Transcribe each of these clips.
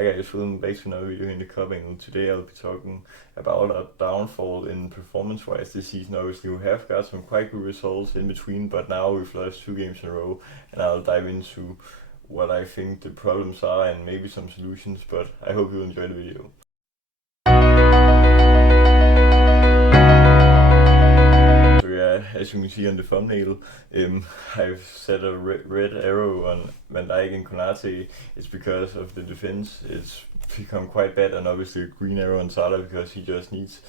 Hi guys, welcome back to another video in the Cup Angle. Today I'll be talking about a downfall in performance-wise this season. Obviously we have got some quite good results in between, but now we've lost 2 games in a row, and I'll dive into what I think the problems are and maybe some solutions, but I hope you enjoy the video. So yeah, as you can see on the thumbnail, I've set a red arrow on Van Dijk and Konate. It's because of the defense. It's become quite bad, and obviously a green arrow on Salah because he just needs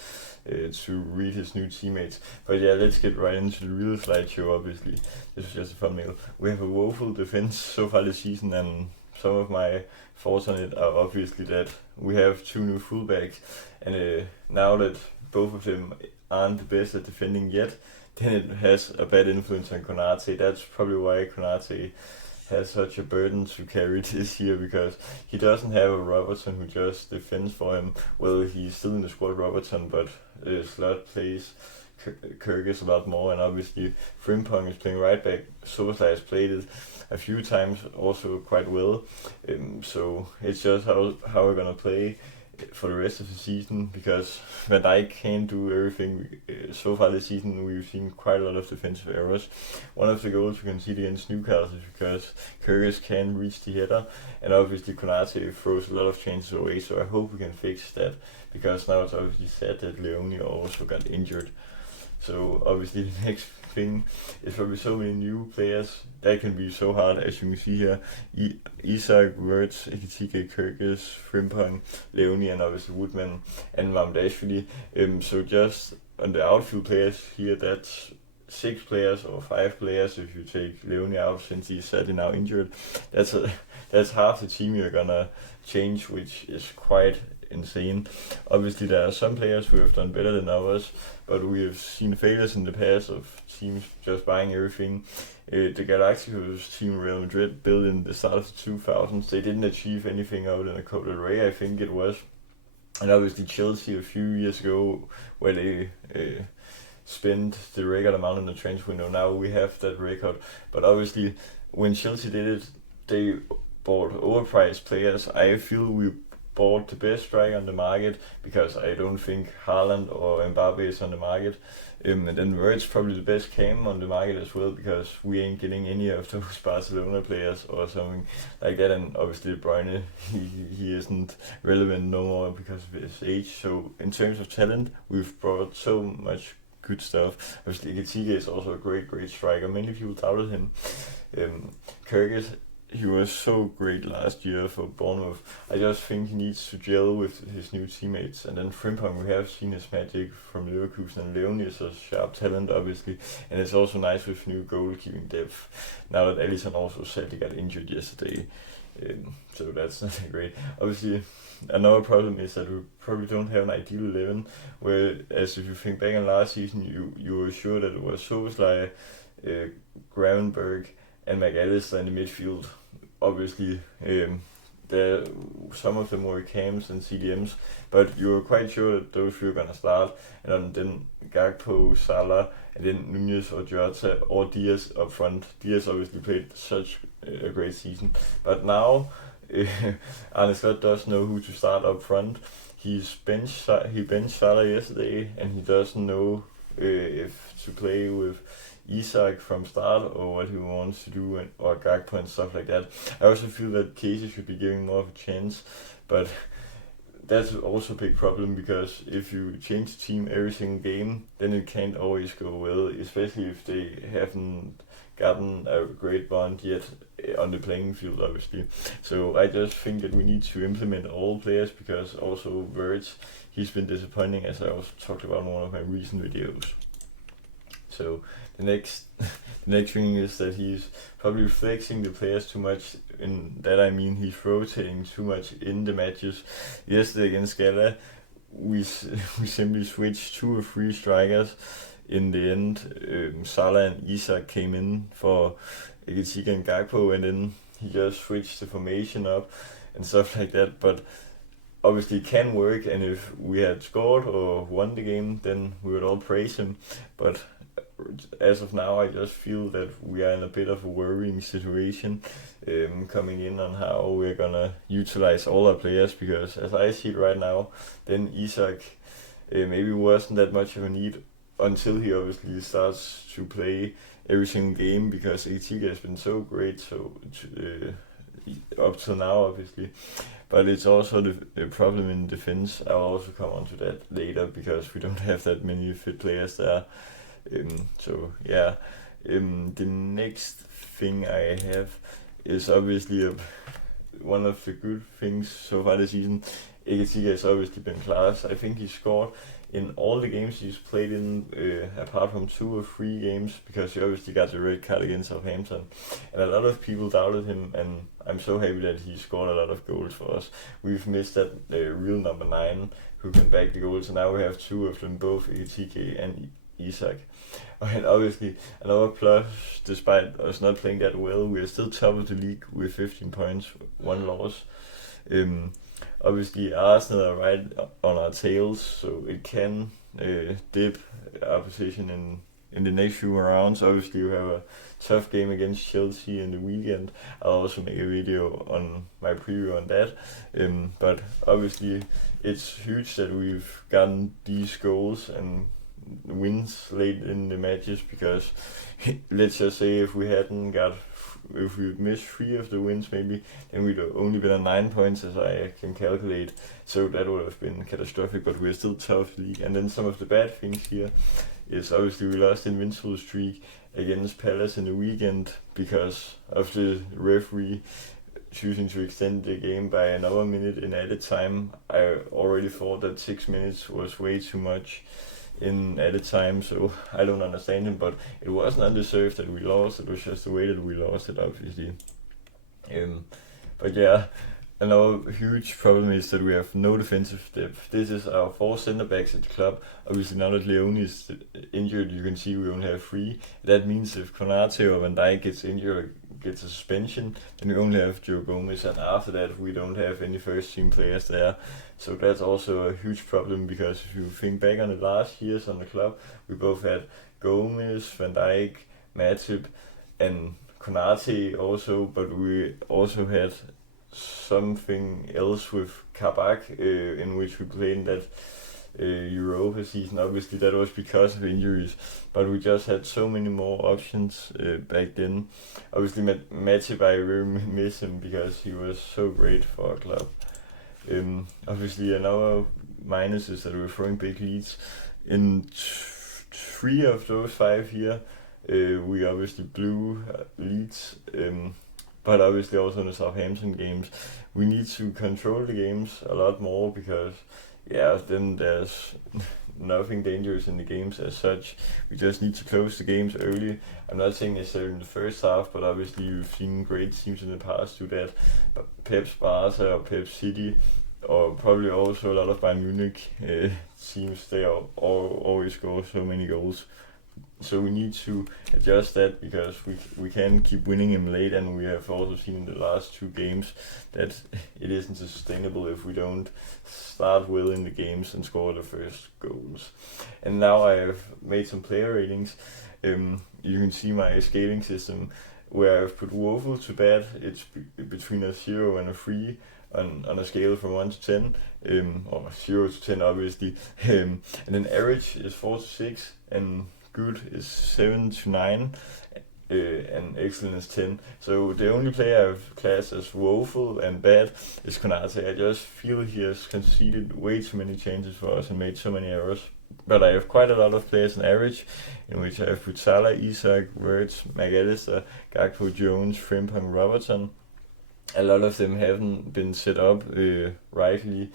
to read his new teammates. But yeah, let's get right into the real slideshow. Obviously, this is just a thumbnail. We have a woeful defense so far this season, and some of my thoughts on it are obviously that we have 2 new fullbacks, and now that both of them aren't the best at defending yet, then it has a bad influence on Konate. That's probably why Konate has such a burden to carry this year, because he doesn't have a Robertson who just defends for him. Well, he's still in the squad, Robertson, but Slot plays Kyrgios a lot more, and obviously Frimpong is playing right back. Szoboszlai has played it a few times also quite well, so it's just how we're gonna play for the rest of the season, because Van Dijk can't do everything. So far this season we've seen quite a lot of defensive errors. One of the goals we can see against Newcastle is because Kyrgios can't reach the header, and obviously Konate throws a lot of chances away, so I hope we can fix that, because now it's obviously sad that Leone also got injured. So obviously the next thing is probably so many new players. That can be so hard, as you can see here. Isak, Wirtz, Ekitike, Kyrgios, Frimpong, Leone, and obviously Woodman and Mamdashvili. So just on the outfield players here, that's 6 players or 5 players if you take Leone out, since he's sadly now injured. That's half the team you're gonna change, which is quite insane. Obviously there are some players who have done better than others, but we have seen failures in the past of teams just buying everything. The Galacticos team Real Madrid built in the start of the 2000s, they didn't achieve anything out in the Copa del Rey, I think it was. And obviously Chelsea a few years ago, where they spent the record amount in the transfer window. Now we have that record, but obviously when Chelsea did it, they bought overpriced players. I feel we bought the best striker on the market, because I don't think Haaland or Mbappe is on the market. And then Wirtz probably the best cam on the market as well, because we ain't getting any of those Barcelona players or something like that. And obviously De Bruyne, he isn't relevant no more because of his age. So in terms of talent, we've brought so much good stuff. Obviously Ekitike is also a great striker. Many people doubted him. Kyrgios, he was so great last year for Bournemouth. I just think he needs to gel with his new teammates. And then Frimpong, we have seen his magic from Leverkusen, and Leone is a sharp talent obviously, and it's also nice with new goalkeeping depth, now that Alisson also sadly got injured yesterday. So that's not great. Obviously another problem is that we probably don't have an ideal 11, whereas if you think back on last season, you were sure that it was Szoboszlai, Gravenberch and McAllister in the midfield. Obviously some of them were cams and CDMs, but you were quite sure that those were gonna start, and then Gakpo, Salah, and then Nunez or Jota or Diaz up front. Diaz obviously played such a great season, but now Arne Slot does know who to start up front. He benched Salah yesterday, and he doesn't know if to play with Isak from start or what he wants to do, or Gakpo and stuff like that. I also feel that Casey should be giving more of a chance, but that's also a big problem, because if you change the team every single game, then it can't always go well, especially if they haven't gotten a great bond yet on the playing field obviously. So I just think that we need to implement all players, because also Wirtz, he's been disappointing, as I also talked about in one of my recent videos. So the next thing is that he's probably flexing the players too much. In that I mean he's rotating too much in the matches. Yesterday against Gala, we simply switched 2 or 3 strikers. In the end, Salah and Isak came in for Ekitike and Gakpo, and then he just switched the formation up and stuff like that. But obviously it can work, and if we had scored or won the game, then we would all praise him. But as of now, I just feel that we are in a bit of a worrying situation, coming in on how we're gonna utilize all our players, because as I see it right now, then Isak maybe wasn't that much of a need until he obviously starts to play every single game, because Etika has been so great up till now, obviously. But it's also the problem in defense. I'll also come on to that later, because we don't have that many fit players there. So yeah, the next thing I have is obviously one of the good things so far this season. Eketika has obviously been class. I think he scored in all the games he's played in, apart from 2 or 3 games, because he obviously got the red card against Southampton. And a lot of people doubted him, and I'm so happy that he scored a lot of goals for us. We've missed that real number 9 who can back the goals, and now we have 2 of them, both Eketika and Isak. And obviously, another plus, despite us not playing that well, we are still top of the league with 15 points, 1 loss. Obviously, Arsenal are right on our tails, so it can dip our position in the next few rounds. Obviously, we have a tough game against Chelsea in the weekend. I'll also make a video on my preview on that. But obviously, it's huge that we've gotten these goals and wins late in the matches, because let's just say if we missed 3 of the wins maybe, then we'd only been on 9 points, as I can calculate, so that would have been catastrophic. But we're still top of the league. And then some of the bad things here is obviously we lost the invincible streak against Palace in the weekend because of the referee choosing to extend the game by another minute in added time. I already thought that 6 minutes was way too much in added time, so I don't understand him, but it wasn't undeserved that we lost. It was just the way that we lost it, obviously. But yeah, another huge problem is that we have no defensive depth. This is our 4 centre backs at the club. Obviously, now that Leone is injured, you can see we only have 3. That means if Konate or Van Dijk gets injured, gets a suspension, then we only have Joe Gomez, and after that we don't have any first team players there. So that's also a huge problem, because if you think back on the last years on the club, we both had Gomez, Van Dijk, Matip and Konate also, but we also had something else with Kabak, in which we played in that Europa season. Obviously that was because of injuries, but we just had so many more options back then. Obviously Matip, I really miss him because he was so great for our club. Obviously another minus is that we're throwing big leads. In 3 of those 5 here, we obviously blew leads, but obviously also in the Southampton games we need to control the games a lot more, because then there's nothing dangerous in the games as such. We just need to close the games early. I'm not saying necessarily in the first half, but obviously you've seen great teams in the past do that. Pep's Barca or Pep's City, or probably also a lot of Bayern Munich teams, they always score so many goals. So we need to adjust that, because we can keep winning him late, and we have also seen in the last 2 games that it isn't sustainable if we don't start well in the games and score the first goals. And now I have made some player ratings. You can see my scaling system where I've put Woeful to bad. It's between a 0 and a 3 on a scale from 1 to 10, or 0 to 10 obviously. And then average is 4 to 6, and good is 7 to 9, and excellent is 10. So the only player I've classed as woeful and bad is Konate. I just feel he has conceded way too many chances for us and made so many errors. But I have quite a lot of players in average, in which I have put Salah, Isak, Wirtz, McAllister, Gakpo, Jones, Frimpong, Robertson. A lot of them haven't been set up rightly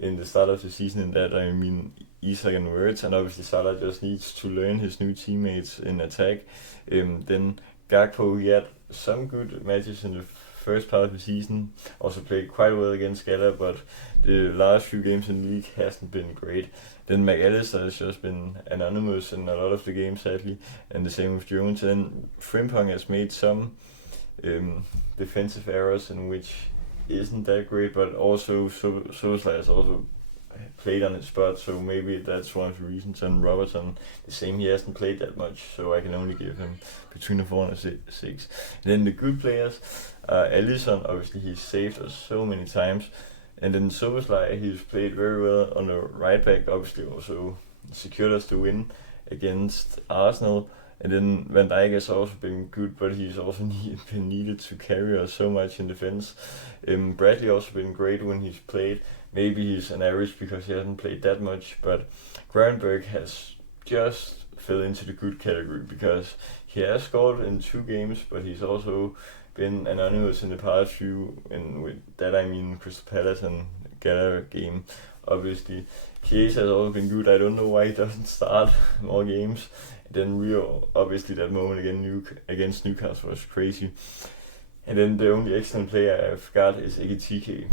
in the start of the season. In that I mean Isak and Wirtz, and obviously Salah just needs to learn his new teammates in attack. Then Gakpo, he had some good matches in the first part of the season, also played quite well against Gala, but the last few games in the league hasn't been great. Then McAllister has just been anonymous in a lot of the games, sadly, and the same with Jones. And then Frimpong has made some defensive errors in which isn't that great, but also Szoboszlai has also played on his spot, so maybe that's one of the reasons. And Robertson, the same, he hasn't played that much, so I can only give him between a 4 and a 6. And then the good players, Alisson, obviously he saved us so many times. And then Szoboszlai, he's played very well on the right back, obviously also secured us the win against Arsenal. And then Van Dijk has also been good, but he's also been needed to carry us so much in defense. Bradley also been great when he's played. Maybe he's an average because he hasn't played that much, but Gravenberch has just fell into the good category because he has scored in 2 games, but he's also been anonymous in the past few, and with that I mean Crystal Palace and Gallagher game. Obviously, Chiesa has also been good. I don't know why he doesn't start more games. And then Rio, obviously that moment against Newcastle was crazy. And then the only excellent player I've got is Ekitike.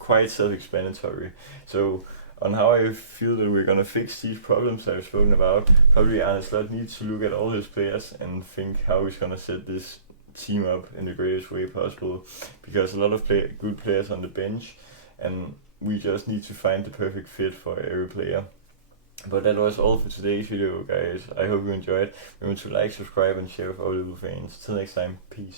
Quite self-explanatory. So on how I feel that we're gonna fix these problems I've spoken about, probably Arne Slot needs to look at all his players and think how he's gonna set this team up in the greatest way possible, because a lot of good players on the bench, and we just need to find the perfect fit for every player. But that was all for today's video, guys. I hope you enjoyed. Remember to like, subscribe, and share with all Liverpool fans. Till next time, peace.